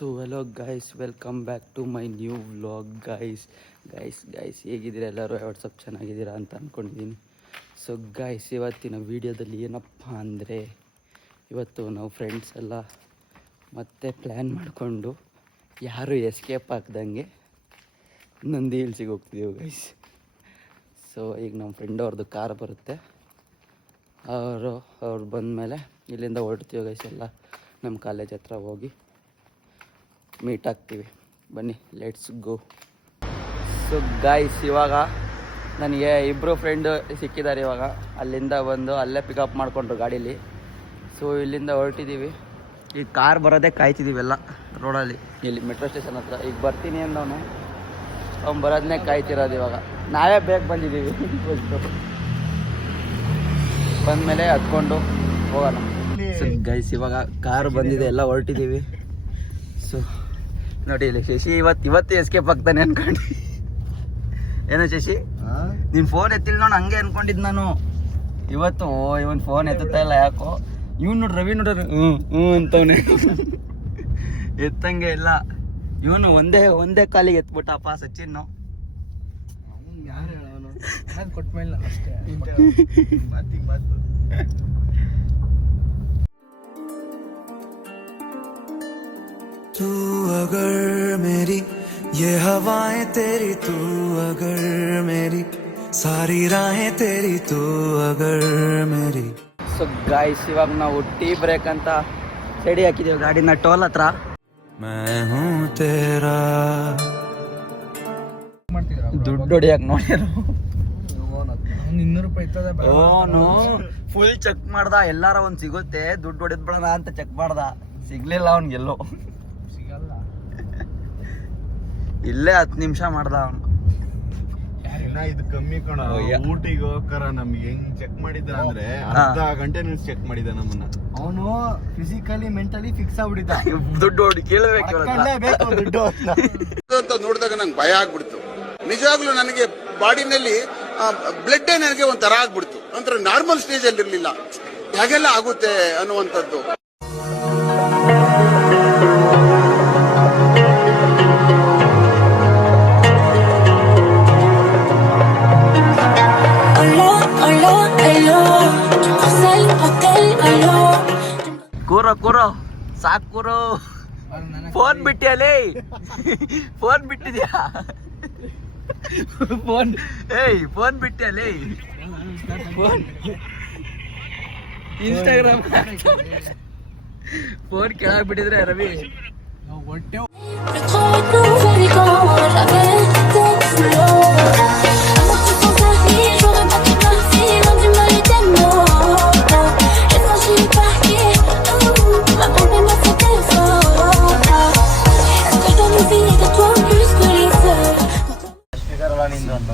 So hello guys, welcome back to my new vlog guys. ಹೇಗಿದ್ದೀರಾ ಎಲ್ಲರೂ? WhatsApp ಚೆನ್ನಾಗಿದ್ದೀರಾ ಅಂತ ಅಂದ್ಕೊಂಡಿದ್ದೀನಿ. ಸೊ ಗೈಸ್, ಇವತ್ತಿನ ವೀಡಿಯೋದಲ್ಲಿ ಏನಪ್ಪ ಅಂದರೆ, ಇವತ್ತು ನಾವು ಫ್ರೆಂಡ್ಸ್ ಎಲ್ಲ ಮತ್ತೆ ಪ್ಲ್ಯಾನ್ ಮಾಡಿಕೊಂಡು ಯಾರು ಎಸ್ಕೇಪ್ ಆಗ್ದಂಗೆ ನಂದಿ ಹಿಲ್ಸಿಗೆ ಹೋಗ್ತಿದ್ದೀವಿ ಗೈಸ್. ಸೊ ಈಗ ನಮ್ಮ ಫ್ರೆಂಡ್ ಅವ್ರದ್ದು ಕಾರ್ ಬರುತ್ತೆ, ಅವ್ರು ಬಂದಮೇಲೆ ಇಲ್ಲಿಂದ ಹೊರಡ್ತೀವಿ ಗೈಸ್. ಎಲ್ಲ ನಮ್ಮ ಕಾಲೇಜ್ ಹತ್ರ ಹೋಗಿ ಮೀಟ್ ಆಗ್ತೀವಿ. ಬನ್ನಿ, ಲೆಟ್ಸ್ ಗೋ. ಸೊ ಗೈಸ್, ಇವಾಗ ನನಗೆ ಇಬ್ಬರು ಫ್ರೆಂಡು ಸಿಕ್ಕಿದ್ದಾರೆ. ಇವಾಗ ಅಲ್ಲಿಂದ ಬಂದು ಅಲ್ಲೇ ಪಿಕಪ್ ಮಾಡಿಕೊಂಡ್ರು ಗಾಡೀಲಿ. ಸೊ ಇಲ್ಲಿಂದ ಹೊರಟಿದ್ದೀವಿ. ಈಗ ಕಾರ್ ಬರೋದೇ ಕಾಯ್ತಿದ್ದೀವಿ ಎಲ್ಲ ರೋಡಲ್ಲಿ, ಇಲ್ಲಿ ಮೆಟ್ರೋ ಸ್ಟೇಷನ್ ಹತ್ರ. ಈಗ ಬರ್ತೀನಿ ಅಂದವನು, ಅವ್ನು ಬರೋದನ್ನೇ ಕಾಯ್ತಿರೋದು. ಇವಾಗ ನಾವೇ ಬೇಗ ಬಂದಿದ್ದೀವಿ. ಬಂದಮೇಲೆ ಹತ್ಕೊಂಡು ಹೋಗೋಣ. ಸೊ ಗೈಸ್, ಇವಾಗ ಕಾರ್ ಬಂದಿದೆ, ಎಲ್ಲ ಹೊರಟಿದ್ದೀವಿ. ಸೊ ನೋಡಿ, ಇಲ್ಲಿ ಶಶಿ ಇವತ್ತು ಎಸ್ಕೇಪ್ ಆಗ್ತಾನೆ ಅನ್ಕೊಂಡು. ಏನೋ ಶಶಿ, ನೀನು ಫೋನ್ ಎತ್ತಿಲ್ಲ ನೋಡು, ಹಂಗೆ ಅನ್ಕೊಂಡಿದ್ದು ನಾನು. ಇವತ್ತು ಇವನ್ ಫೋನ್ ಎತ್ತುತ್ತಾ ಇಲ್ಲ ಯಾಕೋ. ಇವ್ನು ನೋಡ್ರಿ, ರವಿ ನೋಡ್ರಿ, ಹ್ಞೂ ಅಂತವನೇ, ಎತ್ತಂಗೆ ಇಲ್ಲ. ಇವನು ಒಂದೇ ಕಾಲಿಗೆ ಎತ್ಬಿಟ್ಟಪ್ಪ ಸಚಿನ್. ಕೊಟ್ಮೇಲೆ ಅಷ್ಟೇ. तू अगर मेरी ये हवाएं तेरी, तू अगर मेरी सारी राहें तेरी, तू अगर मेरी. ಸೊ ಗಾಯ್ಸ್, ಇವಾಗ ನಾವು ಟೀ ಬ್ರೇಕ್ ಅಂತ ಸೈಡಿ ಹಾಕಿದ್ದೀವಿ ಗಾಡಿನ ಟೋಲ್ ಹತ್ರ. मैं हूँ तेरा. ದುಡ್ಡು ಹೊಡಿಯಕ್ಕೆ ನೋಡಿರು. ₹200 ಓನು ಫುಲ್ ಚೆಕ್ ಮಾಡ್ದ, ಎಲ್ಲಾರ ಒಂದ್ ಸಿಗುತ್ತೆ ದುಡ್ಡು ಹೊಡೆದ್ ಬಿಡೋಣ ಅಂತ ಚೆಕ್ ಮಾಡ್ದ. ಸಿಗ್ಲಿಲ್ಲ ಅವ್ನಿಗೆಲ್ಲೋ. ಸಿಗಲ್ಲ. ಇಲ್ಲೇ 10 ನಿಮಿಷ ಮಾಡ್ದ ಅವನು. ಇದು ಕಮ್ಮಿ ಕಣ. ಊಟಿಗೆ ಹೋಗರ ನಮ್ಗೆ ಹೆಂಗ್ ಚೆಕ್ ಮಾಡಿದ್ದ ಅಂದ್ರೆ ಅರ್ಧ ಗಂಟೆ ನಿಲ್ಸಿ ಚೆಕ್ ಮಾಡಿದ್ದ ನಮ್ಮನ್ನ. ಅವನು ಫಿಸಿಕಲಿ ಮೆಂಟಲಿ ಫಿಕ್ಸ್ ಆಗ್ಬಿಟ್ಟಿದ್ದ. ದುಡ್ಡು ಹೊಡಿ ಕೇಳಬೇಕು ದುಡ್ಡು ಅಂತ ನೋಡಿದಾಗ ನಂಗೆ ಭಯ ಆಗ್ಬಿಡ್ತು. ನಿಜವಾಗ್ಲೂ ನನಗೆ ಬಾಡಿನಲ್ಲಿ ಬ್ಲಡ್ ನನಗೆ ಒಂಥರ ಆಗ್ಬಿಡ್ತು. ಒಂಥರ ನಾರ್ಮಲ್ ಸ್ಟೇಜ್ ಅಲ್ಲಿ ಇರ್ಲಿಲ್ಲ, ಹಾಗೆಲ್ಲ ಆಗುತ್ತೆ ಅನ್ನುವಂಥದ್ದು. ಕೂರೋ ಸಾಕು ಕೂರೋ. ಫೋನ್ ಬಿಟ್ಟಿಯಲೇ, ಫೋನ್ ಬಿಟ್ಟಿದ್ಯಾ? ಫೋನ್ ಬಿಟ್ಟಿಯಲೇ? ಫೋನ್ ಇನ್ಸ್ಟಾಗ್ರಾಮ್ ಫೋನ್ ಕೆಳಗೆ ಬಿಟ್ಟಿದ್ರೆ ರವಿ. ಹೊಟ್ಟೆ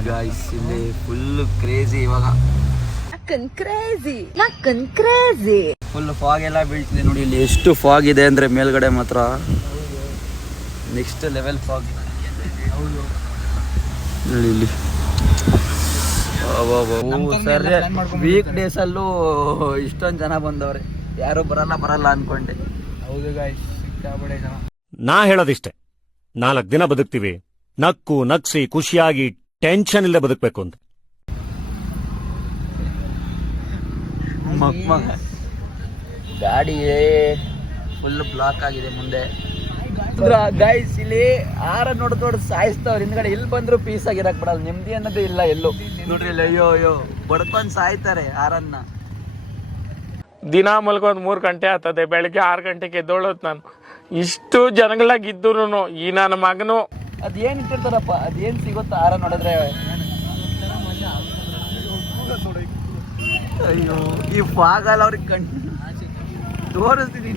ಗೈಸ್, ಇಲ್ಲಿ ಫುಲ್ ಕ್ರೇಜಿ ಇವಾಗ. ಫುಲ್ ಫಾಗ್ ಎಲ್ಲ ಬೀಳ್ತಿದೆ ನೋಡಿ. ಇಲ್ಲಿ ಎಷ್ಟು ಫಾಗ್ ಇದೆ ಅಂದ್ರೆ ಮೇಲ್ಗಡೆ ಮಾತ್ರ ನೆಕ್ಸ್ಟ್ ಲೆವೆಲ್ ಫಾಗ್ ನೋಡಿ ಇಲ್ಲಿ. ಸರಿ, ವೀಕ್ ಡೇಸ್ ಅಲ್ಲೂ ಇಷ್ಟೊಂದು ಜನ ಬಂದವ್ರೆ. ಯಾರು ಬರಲ್ಲ ಅನ್ಕೊಂಡೆ. ಹೌದು ಗಾಯ್ಸ್, ಸಿಕ್ಕಾಬಡೆ ಜನ. ನಾ ಹೇಳೋದಿಷ್ಟೇ, 4 ದಿನ ಬದುಕ್ತೀವಿ, ನಕ್ಕು ನಗ್ಸಿ ಖುಷಿಯಾಗಿ ಟೆನ್ಷನ್ ಇಲ್ಲದೆ ಬದುಕಬೇಕು ಅಂತ. ಗಾಡಿ ಫುಲ್ ಬ್ಲಾಕ್ ಆಗಿದೆ ಮುಂದೆ. ಗೈಸ್, ಇಲ್ಲಿ ಆರ ನೋಡ್ ಸಾಯಿಸ್ತವ್ರ ಹಿಂದ್ಗಡೆ. ಇಲ್ಲಿ ಬಂದ್ರು ಪೀಸ್ ಆಗಿರಕ್ ಬಿಡಲ್ಲ, ನೆಮ್ಮದಿ ಅನ್ನೋದು ಇಲ್ಲ ಎಲ್ಲೂ. ನೋಡ್ರಿ ಇಲ್ಲಿ, ಅಯ್ಯೋ ಬಡ್ಕೊಂಡ್ ಸಾಯ್ತಾರೆ ಆರನ್ನ. ದಿನ ಮಲ್ಕೋದ್ 3 ಗಂಟೆ ಆಗ್ತದೆ, ಬೆಳಗ್ಗೆ 6 ಗಂಟೆಗೆ ಎದ್ದೋಳೋದು ನಾನು. ಇಷ್ಟು ಜನಗಳಾಗಿದ್ರು ಈ ನನ್ನ ಮಗನು ಅದೇನ್ ಇಟ್ಟಿರ್ತಾರಪ್ಪ, ಅದೇನ್ ಸಿಗುತ್ತಾ ಆರ ನೋಡಿದ್ರೆ. ಅಯ್ಯೋ, ಈ ಫಾಗಲ್ಲ ಅವ್ರಿಗೆ ತೋರಿಸ್ತೀನಿ.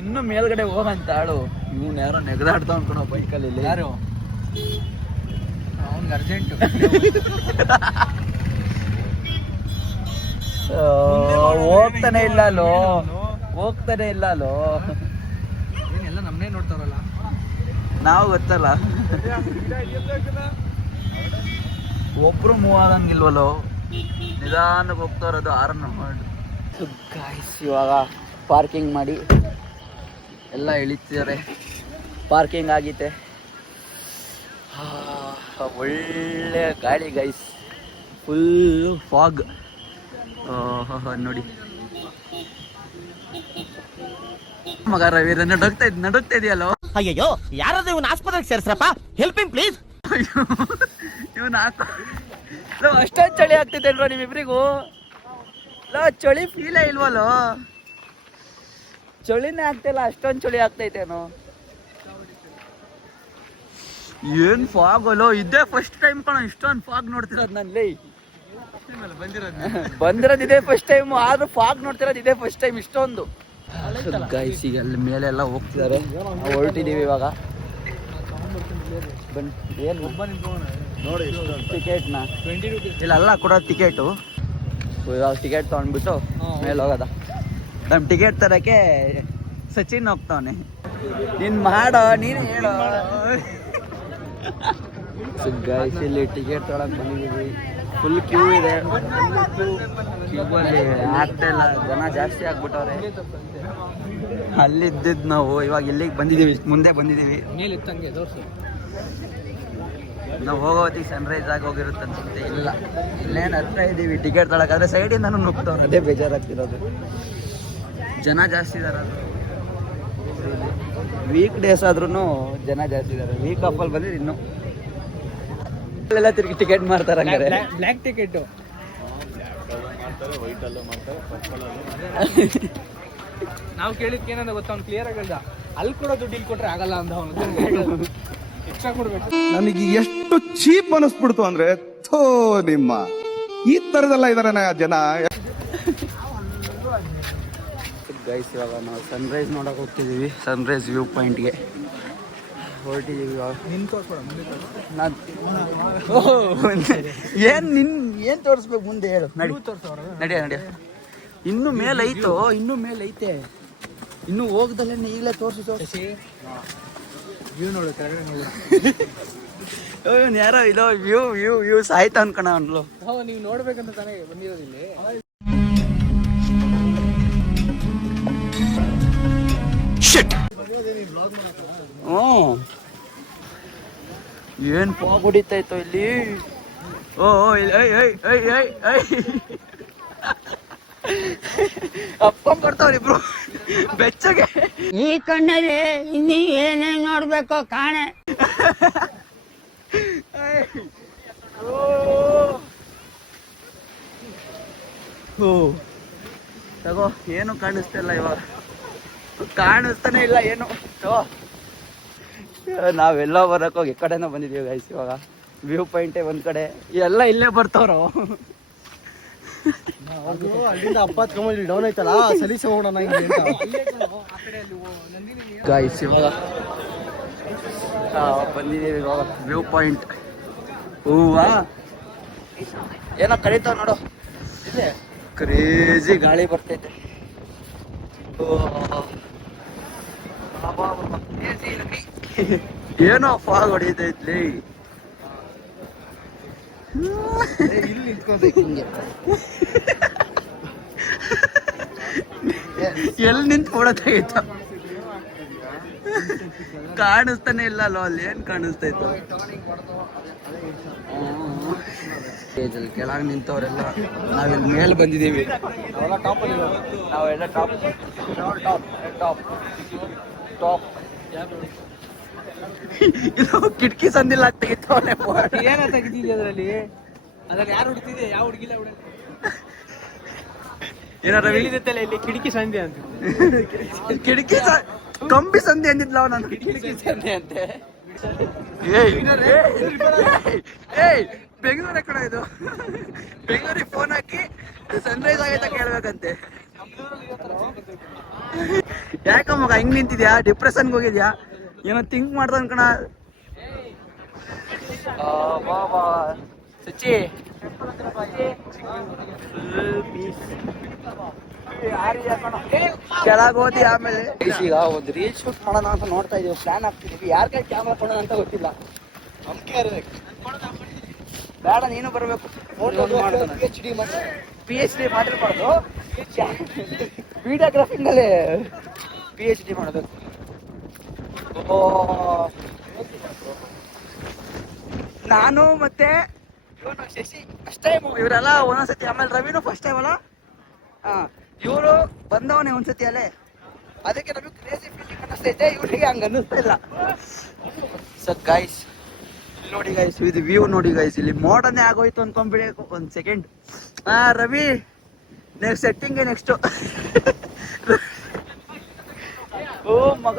ಇನ್ನು ಮೇಲ್ಗಡೆ ಹೋಗಂತ ಆಳು. ಇವ್ನು ಯಾರೋ ನೆಗದಾಡ್ತಾ ಅನ್ಕೊಳೋ ಬೈಕಲ್ಲಿ. ಯಾರು? ಅವ್ನಿಗೆ ಅರ್ಜೆಂಟು. ಹೋಗ್ತಾನೆ ಇಲ್ಲ ಅಲ್ಲೋ. ಎಲ್ಲ ನಮ್ಮನ್ನೇ ನೋಡ್ತಾರಲ್ಲ, ನಾವು ಗೊತ್ತಲ್ಲ. ಒಬ್ರು ಮೂವ್ ಆಗಂಗಿಲ್ವಲ್ಲೋ, ನಿಧಾನಕ್ಕೆ ಹೋಗ್ತಾ ಇರೋದು ಆರನ್ನು ಮಾಡಿ. ಗಾಯ್ಸ್, ಇವಾಗ ಪಾರ್ಕಿಂಗ್ ಮಾಡಿ ಎಲ್ಲ ಇಳಿತಿದ್ದಾರೆ. ಪಾರ್ಕಿಂಗ್ ಆಗೈತೆ. ಒಳ್ಳೆ ಗಾಳಿ ಗೈಸ್, ಫುಲ್ ಫಾಗ್. ನೋಡಿ ಮಗ ರವಿ ನಡುಗ್ತಾ ಇದೆಯಲ್ಲೋ. ಅಯ್ಯಯ್ಯೋ, ಯಾರಾದ್ರೂ ಇವನ್ ಆಸ್ಪತ್ರೆಗೆ ಸೇರ್ಸ್ರಪ್ಪ, ಹೆಲ್ಪಿಂಗ್ ಪ್ಲೀಸ್. ಇವನ್ ಅಷ್ಟೊಂದು ಚಳಿ ಆಗ್ತೈತೆ ಅಲ್ವಾ ನಿಮ್ಮಿಬ್ರಿಗೂ? ಚಳಿ ಫೀಲೇ ಇಲ್ವಲ್ಲೋ? ಚಳಿನೇ ಆಗ್ತಿಲ್ಲ, ಅಷ್ಟೊಂದು ಚಳಿ ಆಗ್ತೈತೇನೋ. ಏನ್ ಫಾಗ್ ಅಲ್ಲೋ, ಇದೇ ಫಸ್ಟ್ ಟೈಮ್ ಕಣ ಇಷ್ಟೊಂದು ಫಾಗ್ ನೋಡ್ತಿರೋದು ನಲ್ಲಿ. ಬಂದಿರೋದು ಇದೇ ಫಸ್ಟ್ ಟೈಮ್, ಆದ್ರೂ ಫಾಗ್ ನೋಡ್ತಿರೋದು ಇದೇ ಫಸ್ಟ್ ಟೈಮ್ ಇಷ್ಟೊಂದು. ಗೈಸ್ ಈಗ ಅಲ್ಲಿ ಮೇಲೆ ಎಲ್ಲ ಹೋಗ್ತಿದ್ದಾರೆ, ಹೊರಟಿದೀವಿ ಇವಾಗ. ಏನು ನೋಡಿ ಟಿಕೆಟ್ನ ಇಲ್ಲ ಕೊಡೋದು ಟಿಕೆಟು. ಇವಾಗ ಟಿಕೆಟ್ ತೊಗೊಂಡ್ಬಿಟ್ಟು ಮೇಲೆ ಹೋಗೋದ. ನಮ್ಮ ಟಿಕೆಟ್ ತರಕ್ಕೆ ಸಚಿನ್ ಹೋಗ್ತಾವನೆ. ನೀನ್ ಮಾಡೋ, ನೀನು ಹೇಳೋ. ಗೈಸ್ ಇಲ್ಲಿ ಟಿಕೆಟ್ ತೊಗೊಳಕ್ ಬಂದಿದ್ದೀವಿ. ಫುಲ್ ಕ್ಯೂ ಇದೆ. ಕ್ಯೂ ಅಲ್ಲಿ ಆಗ್ತಾ ಇಲ್ಲ, ಜನ ಜಾಸ್ತಿ ಆಗ್ಬಿಟ್ಟವ್ರೆ. ಅಲ್ಲಿದ್ದಿದ್ದು ನಾವು ಇವಾಗ ಇಲ್ಲಿಗೆ ಬಂದಿದ್ದೀವಿ, ಮುಂದೆ ಬಂದಿದ್ದೀವಿ. ನಾವು ಹೋಗೋ ಹೊತ್ತಿಗೆ ಸನ್ರೈಸ್ ಆಗಿ ಹೋಗಿರುತ್ತೆ ಅನ್ಸುತ್ತೆ. ಇಲ್ಲ, ಇಲ್ಲೇನು ಹತ್ರ ಇದ್ದೀವಿ ಟಿಕೆಟ್ ತೊಗೊಳಕ್ಕಾದ್ರೆ ಸೈಡಿಂದನೂ ನುಗ್ತವ್ರು, ಅದೇ ಬೇಜಾರಾಗ್ತಿರೋದು. ಜನ ಜಾಸ್ತಿ ಇದಾರೆ. ಅದು ವೀಕ್ ಡೇಸ್ ಆದ್ರೂ ಜನ ಜಾಸ್ತಿ ಇದ್ದಾರೆ. ವೀಕ್ ಆಫಲ್ಲಿ ಬಂದ್ರೆ ಇನ್ನೂ ಎಲ್ಲ ತಿರುಗಿ ಟಿಕೆಟ್ ಮಾಡ್ತಾರೆ. ಹಂಗಾರೆ ಬ್ಲ್ಯಾಕ್ ಟಿಕೆಟ್ ನಾವು ಕೇಳಿದ್ಕೆ ಏನಂದ್ರೆ ಗೊತ್ತಾ, ಅವ್ನು ಕ್ಲಿಯರ್ ಆಗಿ ಹೇಳ್ದ, ಅಲ್ಲಿ ಕೊಡೋ ದುಡ್ಡು ಇಲ್ಲಿ ಕೊಟ್ರೆ ಆಗಲ್ಲ ಅಂತ. ಅವನು ಎಕ್ಸ್ಟ್ರಾ ಕೊಡ್ಬೇಕು. ನನಗೆ ಎಷ್ಟು ಚೀಪ್ ಅನಿಸ್ಬಿಡ್ತು ಅಂದ್ರೆ, ಥೋ ನಿಮ್ಮ ಈ ತರದೆಲ್ಲ ಇದಾರೆ ಜನ. ಗೈಸ್ ಇವಾಗ ನಾವು ಸನ್ರೈಸ್ ನೋಡಕ್ ಹೋಗ್ತಿದ್ದೀವಿ. ಸನ್ರೈಸ್ ವ್ಯೂ ಪಾಯಿಂಟ್ಗೆ ಹೊರಟಿದ್ದೀವಿ ಇವಾಗ. ಏನ್ ತೋರಿಸ್ಬೇಕು ಮುಂದೆ ಹೇಳು. ನಡಿಯ ಇನ್ನು ಮೇಲೈತೋ, ಇನ್ನೂ ಮೇಲೈತೆ. ಇನ್ನೂ ಹೋಗ್ದಲ್ಲೇ ಈಗಲೇ ತೋರಿಸಿ. ವ್ಯೂ ನೋಡು, ಯಾರೋ ಇದೋ ವ್ಯೂ ಸಾಯ್ತ ಅನ್ಕೋಣ ಅನ್ಲು. ನೀವು ನೋಡ್ಬೇಕಂತ ತಾನೇ ಬಂದಿರೋದಿಲ್ಲಿ. ಏನ್ ಫಾಗ್ ಹೊಡಿತಾಯ್ತೋ ಇಲ್ಲಿ. ಅಪ್ಪ ಬರ್ತಾವ್ರಿ ಇಬ್ರು ಬೆಚ್ಚಗೆ. ಈ ಕಣ್ಣಲ್ಲಿ ಇನ್ನೀ ಏನೇನ್ ನೋಡ್ಬೇಕೋ ಕಾಣೆ. ತಗೋ, ಏನು ಕಾಣಿಸ್ತಿಲ್ಲ ಇವಾಗ, ಕಾಣಿಸ್ತಾನೆ ಇಲ್ಲ ಏನು. ನಾವೆಲ್ಲ ಬರಕ್ ಹೋಗಿ ಈ ಕಡೆನ ಬಂದಿದೀವಿ ಗೈಸ್. ಇವಾಗ ವ್ಯೂ ಪಾಯಿಂಟೇ ಒಂದ್ ಕಡೆ, ಎಲ್ಲ ಇಲ್ಲೇ ಬರ್ತಾವ್ರು. ಅಲ್ಲಿಂದ 70 ಕಮಲ್ ಡೌನ್ ಐತಲ್ಲ, ಸಲೀಸ ಹೋಗೋಣ ಗೈಸ್. ಇವಾಗ ಬಂದಿದ್ದೀವಿ ಇವಾಗ ವ್ಯೂ ಪಾಯಿಂಟ್. ಹೂವಾ ಏನೋ ಕರೀತಾವ ನೋಡು. ಕ್ರೇಜಿ ಗಾಳಿ ಬರ್ತೈತೆ. ಏನೋ ಫಾಗ್ ಹೊಡಿತೈತ್ಲಿ. ಇಲ್ಲಿ ನಿಂತ್ಕೋಬೇಕು ಹಿಂಗೆ. ಎಲ್ಲಿ ನಿಂತು ಫೋಟೋ ತೆಗಿತ ಕಾಣಿಸ್ತಾನೆ ಇಲ್ಲ ಅಲ್ವ? ಅಲ್ಲಿ ಏನ್ ಕಾಣಿಸ್ತೈತು? ಕೆಳಗೆ ನಿಂತವ್ರೆಲ್ಲ. ನಾವಿಲ್ಲಿ ಮೇಲೆ ಬಂದಿದ್ದೀವಿ. ನಾವೆಲ್ಲ ಟಾಪ್ ಇದು ಕಿಟಕಿ ಸಂದಿಲ್ಲ ತೆಗಿತವನೆ. ಏನ ತೆಗಿತಿದ್ದೆ ಅದ್ರಲ್ಲಿ ಯಾರು ಹುಡ್ತಿದ್ದೆ? ಯಾವ ಹುಡುಗಿಲ್ಲ ಹುಡುಗ ಏನಾರ ಹೇಳಿದತ್ತಲ್ಲ ಇಲ್ಲಿ ಕಿಟಕಿ ಸಂಧಿ ಅಂತ. ಕಿಟಕಿ ಕಂಬಿ ಸಂಧಿ ಅಂದಿದ್ಲ ನಾನು. ಕಿಟಕಿ ಸಂಧಿ ಅಂತೆ. ಬೆಂಗಳೂರ ಕಡೆ ಇದು. ಬೆಂಗಳೂರಿಗೆ ಫೋನ್ ಹಾಕಿ ಸನ್ರೈಸ್ ಆಗೈತ ಕೇಳ್ಬೇಕಂತೆ. ಯಾಕಮ್ಮ ಹಿಂಗ್ ನಿಂತಿದ್ಯಾ? ಡಿಪ್ರೆಷನ್ಗೆ ಹೋಗಿದ್ಯಾ? ಏನೋ ಥಿಂಕ್ ಮಾಡ್ದ ಅನ್ಕಣ. ಸಚ್ಚಿ ಕೆಳಗೆ ಹೋದಿ. ಆಮೇಲೆ ಈಗ ಒಂದು ರೀಲ್ ಶೂಟ್ ಮಾಡೋಣ ಅಂತ ನೋಡ್ತಾ ಇದೀವಿ, ಪ್ಲಾನ್ ಆಗ್ತಿದೀವಿ. ಯಾರ ಕೈ ಕ್ಯಾಮ್ರಾ ಕೊಡೋಣ ಅಂತ ಗೊತ್ತಿಲ್ಲ. ಬೇಡ, ನೀನು ಬರ್ಬೇಕು. PhD ಮಾಡಿರ್ಬಾರ್ದು, ವಿಡಿಯೋಗ್ರಾಫಿಂಗ್ ಅಲ್ಲಿ PhD ಮಾಡಬೇಕು. ಓ ನಾನು ಮತ್ತೆ ಇವನು ಶಶಿ ಫಸ್ಟ್ ಟೈಮ್, ಇವರೆಲ್ಲ ಒಂದೊಂದ್ಸತಿ. ಆಮೇಲೆ ರವಿನೂ ಫಸ್ಟ್ ಟೈಮ್ ಅಲ್ಲ. ಇವರು ಬಂದವನೇ ಒಂದ್ಸತಿ ಅಲ್ಲೇ, ಅದಕ್ಕೆ ನಮಗೆ ಕ್ರೇಜಿ ಫೀಲಿಂಗ್ ಅನ್ನಿಸ್ತೈತೆ, ಇವರಿಗೆ ಹಂಗೆ ಅನ್ನಿಸ್ತಾ ಇಲ್ಲ. ಸೊ ಗೈಸ್ ನೋಡಿ ಗೈಸ್, ಇದು ವ್ಯೂ ನೋಡಿ ಗೈಸ್, ಇಲ್ಲಿ ಮೋಡನೇ ಆಗೋಯ್ತು ಅನ್ಕೊಂಡ್ಬಿಡಬೇಕು ಒಂದು second. Ravi next setting next. ಓ ಮಗ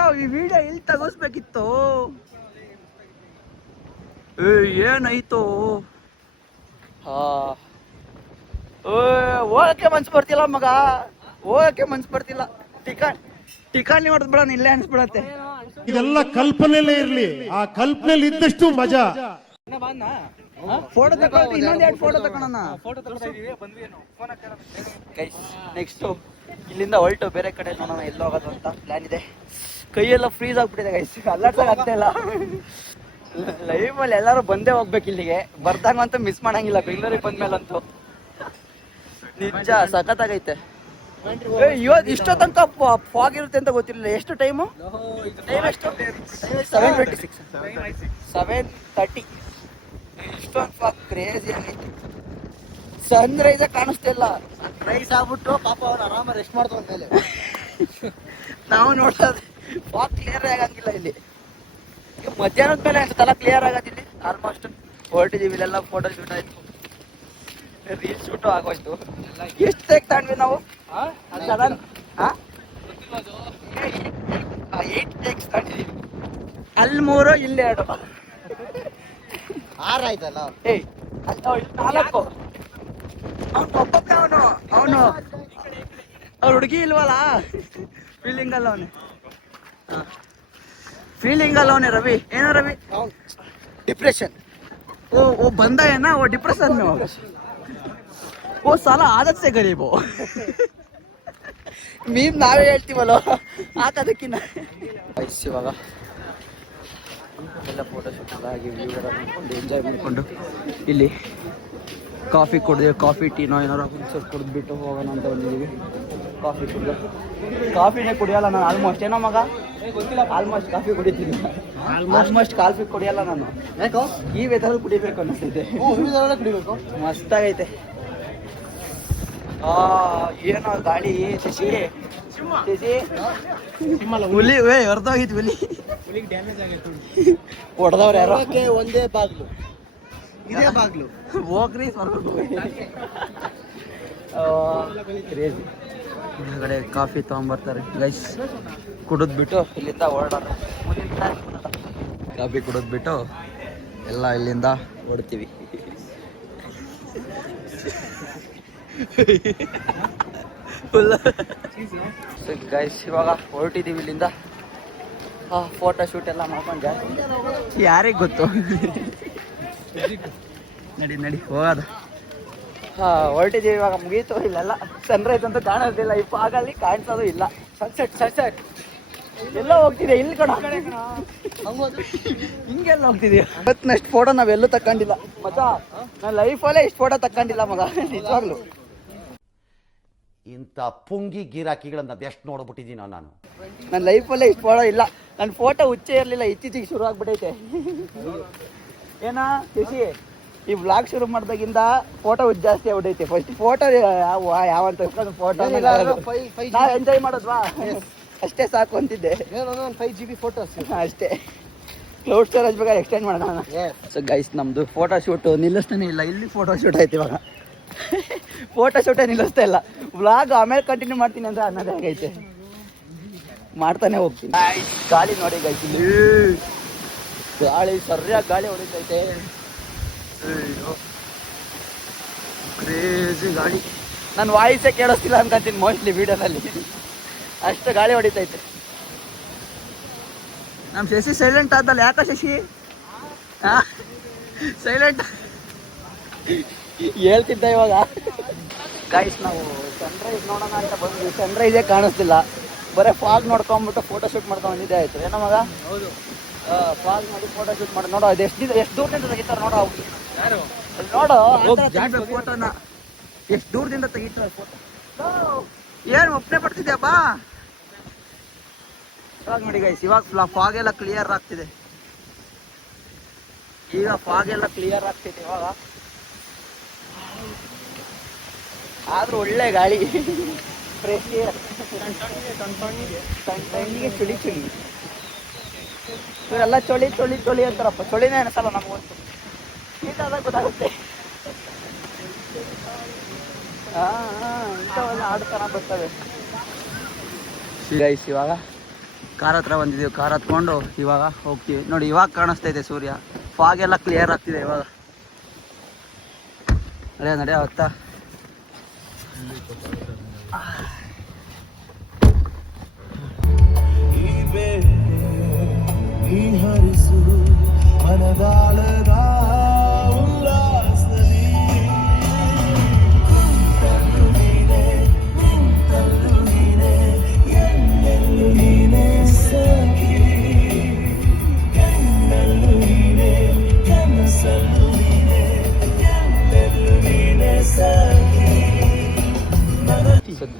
ನಾವು ಈ ವಿಡಿಯೋ ಇಲ್ಲಿ ತಗೋಸ್ಬೇಕಿತ್ತು. ಏನಾಯ್ತು? ಹೋಗಕ್ಕೆ ಮನ್ಸು ಬರ್ತಿಲ್ಲ ಮಗ, ಹೋಗಕ್ಕೆ ಮನ್ಸು ಬರ್ತಿಲ್ಲ. ಟಿಕಾಣಿ ಹೊಡೆದ್ ಬಿಡೋಣ, ಇಲ್ಲೇ ಅನ್ಸ್ಬಿಡತ್ತೆ. ಇದೆಲ್ಲ ಕಲ್ಪನೆಯಲ್ಲೇ ಇರ್ಲಿ, ಆ ಕಲ್ಪನೆಯಲ್ಲಿ ಇದ್ದಷ್ಟು ಮಜಾ. ಫೋಟೋ ತಗೊಳ್ತಿ, ಇನ್ನೊಂದೆರಡು ಫೋಟೋ ತಗೊಳೋಣ. ನೆಕ್ಸ್ಟ್ ಇಲ್ಲಿಂದ ಹೊಲ್ಟು ಬೇರೆ ಕಡೆ ನೋಡೋಣ, ಎಲ್ಲಿ ಹೋಗೋದು ಅಂತ ಪ್ಲಾನ್ ಇದೆ. ಕೈಯೆಲ್ಲ ಫ್ರೀಸ್ ಆಗ್ಬಿಟ್ಟಿದೆ ಗೈಸ್, ಅಲ್ಲಾಡ್ಸಕ್ ಆಗ್ತಾ ಇಲ್ಲ. ಲೈಫಲ್ಲಿ ಎಲ್ಲರೂ ಬಂದೇ ಹೋಗ್ಬೇಕು ಇಲ್ಲಿಗೆ, ಬರ್ದಂಗಂತೂ ಮಿಸ್ ಮಾಡಂಗಿಲ್ಲ ಬೆಂಗಳೂರಿಗೆ ಬಂದ್ಮೇಲಂತೂ. ನಿಜ ಸಖತ್ತಾಗೈತೆ. ಇವತ್ತು ಇಷ್ಟೋ ತನಕ ಫಾಗ್ ಇರುತ್ತೆ ಅಂತ ಗೊತ್ತಿರಲಿಲ್ಲ. ಎಷ್ಟು ಟೈಮು? 7:30. ಇಷ್ಟೊಂದು ಫಾಗ್ ಕ್ರೇಜಿ ಆಗೈತಿ. ಸನ್ರೈಸ್ ಕಾಣಿಸ್ತಾ ಇಲ್ಲ. ರೈಸ್ ಆಗ್ಬಿಟ್ಟು ಪಾಪ ಅವ್ನು ಆರಾಮ ರೆಸ್ಟ್ ಮಾಡ್ತಾವ ಮೇಲೆ. ನಾವು ನೋಡೋದು ಫಾಗ್ ಕ್ಲಿಯರ್ ಆಗಂಗಿಲ್ಲ ಇಲ್ಲಿ. ಮಧ್ಯಾಹ್ನದ ಮೇಲೆ ಅಷ್ಟೆಲ್ಲ ಕ್ಲಿಯರ್ ಆಗೋದಿಲ್ಲ. ಆಲ್ಮೋಸ್ಟ್ ಹೊರಟಿದ್ದೀವಿ, ಇಲ್ಲೆಲ್ಲ ಫೋಟೋ ಶೂಟ್ ಆಯ್ತು, ರೀಲ್ ಶೂಟು ಆಗೋಯ್ತು. ಎಷ್ಟು ತೆಗ್ ತಗೊಂಡ್ವಿ ನಾವು? 8 ಟೇಕ್ಸ್ ತಗೊಂಡಿದ್ದೀವಿ. ಅಲ್ಲಿ 3, ಇಲ್ಲಿ 2. 6 ಆಯ್ತಲ್ಲ. 4. ಒಬ್ಬೊಬ್ಬನೇ ಅವನು ಅವ್ರ ಹುಡುಗಿ ಇಲ್ವಲ್ಲ, ಫೀಲಿಂಗ್ ಅಲ್ಲ ಅವನೇ. फीलिंग अलोने रवि ಏನು ರವಿ डिप्रेशन वो बंदा है ना वो डिप्रेशन में होगा वो साला आदत से गरीब हो मीम ನಾವೇ ಹೇಳ್ತೀವಲ್ಲ ಹಾಕೋದಕ್ಕಿಂತ ಇವಾಗ ಎಲ್ಲ ಫೋಟೋ ಶೂಟ್ ಎಲ್ಲ ಆಗಿ ವ್ಯೂ ಎಲ್ಲ ನೋಡ್ಕೊಂಡು ಎಂಜಾಯ್ ಮಾಡಿಕೊಂಡು ಇಲ್ಲಿ ಕಾಫಿ ಕುಡಿದೆ ಕಾಫಿ ಟೀನೋ ಏನಾರು ಸ್ವಲ್ಪ ಕುಡಿದ್ಬಿಟ್ಟು ಹೋಗೋಣ ಅಂತ ಬಂದಿದ್ದೀವಿ ಕಾಫಿ ಕುಡಿದು ಕಾಫಿನೇ ಕುಡಿಯಲ್ಲ ನಾನು ಆಲ್ಮೋಸ್ಟ್ ಏನೋ ಮಗ ಆಲ್ಮೋಸ್ಟ್ ಕಾಫಿ ಕುಡಿತೀನಿ ಆಲ್ಮೋಸ್ಟ್ ಕಾಫಿ ಕುಡಿಯಲ್ಲ ನಾನು ಯಾಕೋ ಈ ವೆದರಲ್ಲಿ ಕುಡಿಬೇಕು ಅನ್ನಿಸ್ತಿದೆ ಕುಡಿಬೇಕು ಮಸ್ತಾಗೈತೆ ಏನೋ ಗಾಡಿ ಶಶಿ ಶಶಿ ಹುಲಿ ಹೊರದೋಗಿತ್ತು ಹುಲಿ ಡ್ಯಾಮೇಜ್ ಆಗೈತೆ ಹೊಡೆದವ್ರು ಯಾರೋ ಒಂದೇ ಬಾಗ್ಲು ಇದೇ ಬಾಗ್ಲು ಹೋಗ್ರಿ ಕ್ರೇಜಿ ಹೊರಗಡೆ ಕಾಫಿ ತೊಗೊಂಬರ್ತಾರೆ ಗೈಸ್ ಕುಡಿದ್ಬಿಟ್ಟು ಇಲ್ಲಿಂದ ಹೊರಡೋಣ ಕಾಫಿ ಕುಡಿದ್ಬಿಟ್ಟು ಎಲ್ಲ ಇಲ್ಲಿಂದ ಹೊಡ್ತೀವಿ ಗೈಸ್ ಇವಾಗ ಹೊರಟಿದ್ದೀವಿ ಇಲ್ಲಿಂದ ಫೋಟೋ ಶೂಟ್ ಎಲ್ಲ ಮಾಡ್ಕೊಂಡು ಯಾರಿಗೆ ಗೊತ್ತು ನಡಿ ನಡಿ ಹೋಗೋದು ಹೊರಟಿದ್ದೀವಿ ಇವಾಗ ಮುಗೀತು ಇಲ್ಲೆಲ್ಲ ಸನ್ರೈಸ್ ಅಂತ ಕಾಣೋದಿಲ್ಲ ಈ ಫಾಗಲ್ಲಿ ಕಾಣಿಸೋದು ಇಲ್ಲ ಸನ್ಸೆಟ್ ಸನ್ಸೆಟ್ ಎಲ್ಲ ಹೋಗ್ತಿದೆ ಇಲ್ಲಿ ಕಡೆ ಹಿಂಗೆಲ್ಲ ಹೋಗ್ತಿದೀವಿ ಇವತ್ತಿನಷ್ಟು ಫೋಟೋ ನಾವೆಲ್ಲೂ ತಕ್ಕೊಂಡಿಲ್ಲ ಮಗ ನನ್ನ ಲೈಫಲ್ಲೇ ಇಷ್ಟು ಫೋಟೋ ತಕ್ಕೊಂಡಿಲ್ಲ ಮಗ ನಿಜವಾಗ್ಲು ಇಂಥ ಪುಂಗಿ ಗಿರಾಕಿಗಳನ್ನ ಎಷ್ಟು ನೋಡ್ಬಿಟ್ಟಿದ್ದೀನೋ ನಾನು ನನ್ನ ಲೈಫಲ್ಲೇ ಇಷ್ಟು ಫೋಟೋ ಇಲ್ಲ ನನ್ನ ಫೋಟೋ ಹುಚ್ಚೆ ಇರಲಿಲ್ಲ ಇತ್ತೀಚೆಗೆ ಶುರು ಆಗ್ಬಿಟ್ಟೈತೆ ಏನಾ ಖುಷಿ ಈ ವ್ಲಾಗ್ ಶುರು ಮಾಡಿದಾಗಿಂದ ಫೋಟೋ ಹುಚ್ಚು ಜಾಸ್ತಿ ಆಗ್ಬಿಟ್ಟೈತೆ ಫಸ್ಟ್ ಫೋಟೋ ಯಾವಂತ ಫೋಟೋ ನಾವು ಎಂಜಾಯ್ ಮಾಡೋದ್ವಾ ಅಷ್ಟೇ ಸಾಕು ಅಂತಿದ್ದೆ 5 GB ಫೋಟೋಸ್ ಅಷ್ಟೇ ಕ್ಲೌಡ್ ಸ್ಟೋರೇಜ್ ಬೇಕಾದ್ರೆ ಎಕ್ಸ್ಟೆಂಡ್ ಮಾಡೋಣ ಸೊ ಗೈಸ್ ನಮ್ಮದು ಫೋಟೋ ಶೂಟು ನಿಲ್ಲಿಸ್ತಾನೆ ಇಲ್ಲ ಇಲ್ಲಿ ಫೋಟೋ ಶೂಟ್ ಆಯ್ತು ಇವಾಗ ಫೋಟೋ ಶೂಟೇ ನಿಲ್ಲಿಸ್ತಾ ಇಲ್ಲ ವ್ಲಾಗ್ ಆಮೇಲೆ ಕಂಟಿನ್ಯೂ ಮಾಡ್ತೀನಿ ಅಂದರೆ ಅನ್ನೋದೇ ಆಗೈತೆ ಮಾಡ್ತಾನೆ ಹೋಗ್ತೀನಿ ಗಾಳಿ ನೋಡಿ ಗೈಸ್ ಇಲ್ಲಿ ಗಾಳಿ ಸರಿಯಾಗಿ ಗಾಳಿ ಹೊಡಿತೈತೆ ಕ್ರೇಜಿ ಗಾಳಿ ನನ್ನ ವಾಯ್ಸೇ ಕೇಳಿಸ್ತಿಲ್ಲ ಅನ್ಕೊಂತೀನಿ ಮೋಸ್ಟ್ಲಿ ವಿಡಿಯೋನಲ್ಲಿ ಅಷ್ಟು ಗಾಳಿ ಹೊಡಿತೈತೆ ನಮ್ಮ ಶಶಿ ಸೈಲೆಂಟ್ ಆದಲ್ಲ ಯಾಕ ಶಶಿ ಸೈಲೆಂಟ್ ಹೇಳ್ತಿದ್ದ ಇವಾಗ ಗೈಸ್ ನಾವು ಸನ್ರೈಸ್ ನೋಡೋಣ ಅಂತ ಬಂದ್ವಿ ಸನ್ರೈಸೇ ಕಾಣಿಸ್ತಿಲ್ಲ ಬರೀ ಫಾಗ್ ನೋಡ್ಕೊಂಬಿಟ್ಟು ಫೋಟೋ ಶೂಟ್ ಮಾಡ್ಕೊಂಡು ಬಂದಿದ್ದೆ ಆಯ್ತು ಏನೋ ಮಗ ಹೌದು ಫಾಗ್ ಮಾಡಿ ಫೋಟೋ ಶೂಟ್ ಮಾಡಿ ನೋಡೋ ಅದು ಎಷ್ಟು ದೂರದಿಂದ ತೆಗಿತಾರೆ ನೋಡೋ ನೋಡು ಫೋಟೋನ ಎಷ್ಟು ದೂರದಿಂದ ತೆಗಿತಾರೆ ಫೋಟೋ ಏನು ಒಪ್ಪನೆ ಪಡ್ತಿದ್ಯಪ್ಪ ಇವಾಗ ನೋಡಿ ಗೈಸ್, ಇವಾಗ ಫಾಗ್ ಎಲ್ಲ ಕ್ಲಿಯರ್ ಆಗ್ತಿದೆ. ಈಗ ಫಾಗ್ ಎಲ್ಲ ಕ್ಲಿಯರ್ ಆಗ್ತಿದೆ ಇವಾಗ. ಆದ್ರೂ ಒಳ್ಳೆ ಗಾಳಿ, ಫ್ರೆಶ್ ಏರ್, ತಣ್ಣಗೆ ಚಳಿ ಚಳಿ. ಇವರೆಲ್ಲ ಚಳಿ ಚಳಿ ಚಳಿ ಅಂತಾರಪ್ಪ, ಚಳಿನೇ ಅನಿಸಲ್ಲ ನಮಗಂತೂ. ಶೀತಾದಾಗ ಗೊತ್ತಾಗುತ್ತೆ. ಇಂಥವೆಲ್ಲ ಆಡ್ತಾನ ಬರ್ತವೆ. ಗೈಸ್ ಇವಾಗ ಕಾರ್ ಹತ್ರ ಬಂದಿದ್ದೀವಿ. ಕಾರ್ ಹತ್ಕೊಂಡು ಇವಾಗ ಹೋಗ್ತೀವಿ. ನೋಡಿ ಇವಾಗ ಕಾಣಿಸ್ತಾ ಇದೆ ಸೂರ್ಯ, ಫಾಗ್ ಎಲ್ಲ ಕ್ಲಿಯರ್ ಆಗ್ತಿದೆ ಇವಾಗ. ನಡೆಯ ಹೊತ್ತ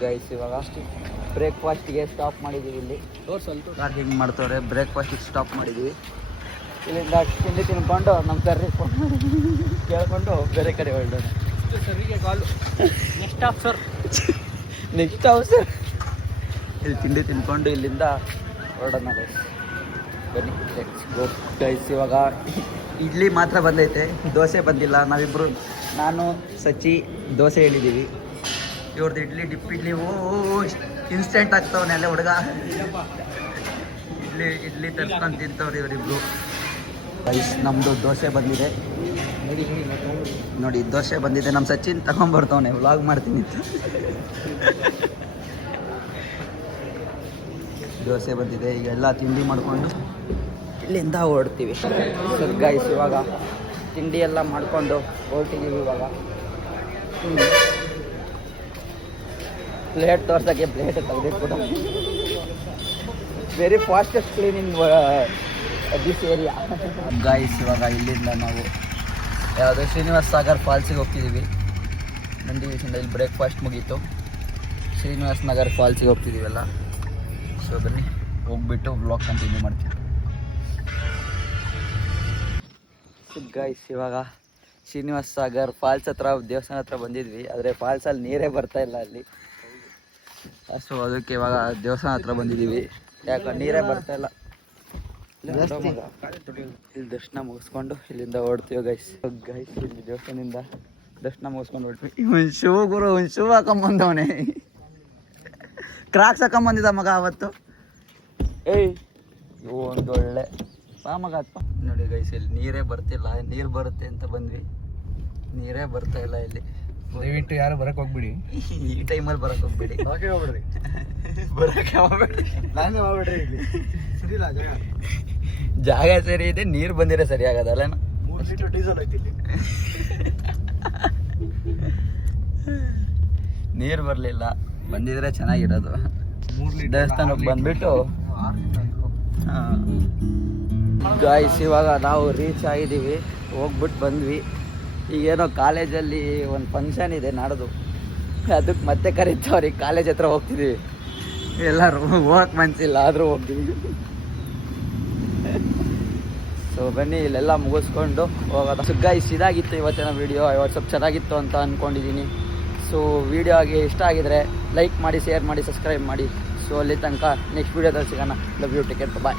ಗೈಸ್ ಇವಾಗ ಬ್ರೇಕ್ಫಾಸ್ಟ್ಗೆ ಸ್ಟಾಪ್ ಮಾಡಿದ್ದೀವಿ. ಇಲ್ಲಿ ಕಾರ್ ಹಿಂಗೆ ಮಾಡ್ತವ್ರೆ. ಬ್ರೇಕ್ಫಾಸ್ಟಿಗೆ ಸ್ಟಾಪ್ ಮಾಡಿದ್ದೀವಿ. ಇಲ್ಲಿಂದ ತಿಂಡಿ ತಿನ್ಕೊಂಡು ನಮ್ಮ ಸರ್ ಕೇಳ್ಕೊಂಡು ಬೇರೆ ಕಡೆ ಹೊರಡೋಣ. ಸರಿಗೆ ಕಾಲು. Next half sir. ಇಲ್ಲಿ ತಿಂಡಿ ತಿನ್ಕೊಂಡು ಇಲ್ಲಿಂದ ಹೊರಡೋಣ ಗೈಸ್. ಬನ್ನಿ ಲೆಟ್ಸ್ ಗೋ ಗೈಸ್. ಇವಾಗ ಇಡ್ಲಿ ಮಾತ್ರ ಬಂದೈತೆ, ದೋಸೆ ಬಂದಿಲ್ಲ. ನಾವಿಬ್ಬರು, ನಾನು ಸಚ್ಚಿ ದೋಸೆ ಹೇಳಿದ್ದೀವಿ. ಇವ್ರದ್ದು ಇಡ್ಲಿ ಡಿಪ್ ಇಡ್ಲಿ ಇನ್ಸ್ಟೆಂಟ್ ಆಗ್ತಾವನೆ ಅಲ್ಲೇ ಹುಡುಗ. ಇಡ್ಲಿ ತರ್ಸ್ಕೊಂಡು ತಿಂತವ್ರಿ ಇವರಿಬ್ರು. ರೈಸ್ ನಮ್ಮದು ದೋಸೆ ಬಂದಿದೆ ನೋಡಿ, ದೋಸೆ ಬಂದಿದೆ. ನಮ್ಮ ಸಚಿನ್ ತಗೊಂಡ್ಬರ್ತವನೆ, ವ್ಲಾಗ್ ಮಾಡ್ತೀನಿ ಅಂತ. ದೋಸೆ ಬಂದಿದೆ. ಈಗ ಎಲ್ಲ ತಿಂಡಿ ಮಾಡಿಕೊಂಡು ಇಲ್ಲಿಂದ ಹೊರಡ್ತೀವಿ. ಗೈಸ್ ಇವಾಗ ತಿಂಡಿ ಎಲ್ಲ ಮಾಡಿಕೊಂಡು ಹೊರಟಿದ್ದೀವಿ ಇವಾಗ. ಪ್ಲೇಟ್ ತೋರ್ಸೋಕ್ಕೆ ಪ್ಲೇಟ್ ತೆಗೆದಿಟ್ಬಿಟ್ಟು very fastest cleaning this area. Guys ಇವಾಗ ಇಲ್ಲಿಂದ ನಾವು ಯಾವುದೋ ಶ್ರೀನಿವಾಸ ಸಾಗರ್ ಫಾಲ್ಸಿಗೆ ಹೋಗ್ತಿದ್ದೀವಿ. ನಂದಿವೀಸಿಂದ ಇಲ್ಲಿ ಬ್ರೇಕ್ಫಾಸ್ಟ್ ಮುಗೀತು. ಶ್ರೀನಿವಾಸ ನಗರ್ ಫಾಲ್ಸಿಗೆ ಹೋಗ್ತಿದ್ದೀವಲ್ಲ. ಸೊ ಬನ್ನಿ ಹೋಗ್ಬಿಟ್ಟು ಬ್ಲಾಗ್ ಕಂಟಿನ್ಯೂ ಮಾಡ್ತೀವಿ. ಗೈಸ್ ಇವಾಗ ಶ್ರೀನಿವಾಸ ಸಾಗರ್ ಫಾಲ್ಸ್ ಹತ್ರ ದೇವಸ್ಥಾನ ಹತ್ರ ಬಂದಿದ್ವಿ. ಆದರೆ ಫಾಲ್ಸಲ್ಲಿ ನೀರೇ ಬರ್ತಾ ಇಲ್ಲ ಅಲ್ಲಿ. ಸೊ ಅದಕ್ಕೆ ಇವಾಗ ದೇವಸ್ಥಾನ ಹತ್ರ ಬಂದಿದ್ದೀವಿ. ಯಾಕೆ ನೀರೇ ಬರ್ತಾ ಇಲ್ಲ. ಇಲ್ಲಿ ದರ್ಶನ ಮುಗಿಸ್ಕೊಂಡು ಇಲ್ಲಿಂದ ಹೊರಡ್ತೀವಿ ಗೈಸ್. ಇಲ್ಲಿ ದೇವಸ್ಥಾನದಿಂದ ದರ್ಶನ ಮುಗಿಸ್ಕೊಂಡು ಹೊರಟ್ವಿ. ಒಂದು ಶೂ ಗುರು, ಒಂದು ಶೂ ಹಾಕೊಂಬಂದವನೇ. ಕ್ರಾಕ್ಸ್ ಹಾಕೊಂಬಂದಿದ್ದ ಮಗ ಅವತ್ತು. ಏಯ್ ಇವು ಒಂದು ಒಳ್ಳೆ ಮಗ ಅಪ್ಪ. ನೋಡಿ ಗೈಸ್ ಇಲ್ಲಿ ನೀರೇ ಬರ್ತಿಲ್ಲ. ನೀರು ಬರುತ್ತೆ ಅಂತ ಬಂದ್ವಿ, ನೀರೇ ಬರ್ತಾ ಇಲ್ಲ ಇಲ್ಲಿ. ದಯವಿಟ್ಟು ಯಾರು ಬರಕ್ಕೆ ಹೋಗ್ಬಿಡಿ. ಈ ಟೈಮಲ್ಲಿ ಬರಕ್ಕೆ ಹೋಗ್ಬೇಡಿ. ಹೋಗ್ಬಿಡ್ರಿ. ಬರಕ್ಕೆ ಹೋಗ್ಬೇಡ್ರಿ. ಪ್ಲಾನ್ ಮಾಡ್ಬಿಡ್ರಿ. ಇಲ್ಲಿ ಸರಿ ಇಲ್ಲ ಜಾಗ ಸರಿ ಇದೆ, ನೀರು ಬಂದಿರೋ ಸರಿ ಆಗೋದಲ್ಲ. 3 ಲೀಟರ್ ಡೀಸೆಲ್ ಐತಿ ಇಲ್ಲಿ. ನೀರು ಬರಲಿಲ್ಲ. ಬಂದಿದ್ರೆ ಚೆನ್ನಾಗಿರೋದು. ದೇವಸ್ಥಾನಕ್ಕೆ ಬಂದ್ಬಿಟ್ಟು ಗಾಯ್ಸ್ ಇವಾಗ ನಾವು ರೀಚ್ ಆಗಿದ್ದೀವಿ. ಹೋಗ್ಬಿಟ್ಟು ಬಂದ್ವಿ. ಈಗೇನೋ ಕಾಲೇಜಲ್ಲಿ ಒಂದು ಫಂಕ್ಷನ್ ಇದೆ ನಾಡ್ದು, ಅದಕ್ಕೆ ಮತ್ತೆ ಕರೀತಾವ್ರಿ. ಕಾಲೇಜ್ ಹತ್ರ ಹೋಗ್ತಿದ್ದೀವಿ. ಎಲ್ಲರೂ ಹೋಗಕ್ಕೆ ಮನಸ್ಸಿಲ್ಲ, ಆದರೂ ಹೋಗ್ತೀವಿ. ಸೊ ಬನ್ನಿ ಇಲ್ಲೆಲ್ಲ ಮುಗಿಸ್ಕೊಂಡು ಹೋಗೋದು. ಸೊ ಗೈಸ್ ಇದಾಗಿತ್ತು ಇವತ್ತಿನ ವೀಡಿಯೋ. ಸ್ವಲ್ಪ ಚೆನ್ನಾಗಿತ್ತು ಅಂತ ಅಂದ್ಕೊಂಡಿದ್ದೀನಿ. ಸೊ ವೀಡಿಯೋ ಆಗಿ ಇಷ್ಟ ಆಗಿದರೆ ಲೈಕ್ ಮಾಡಿ, ಶೇರ್ ಮಾಡಿ, ಸಬ್ಸ್ಕ್ರೈಬ್ ಮಾಡಿ. ಸೊ ಅಲ್ಲಿ ತನಕ ನೆಕ್ಸ್ಟ್ ವೀಡಿಯೋದಲ್ಲಿ ಸಿಗೋಣ. Love you, take care, bye.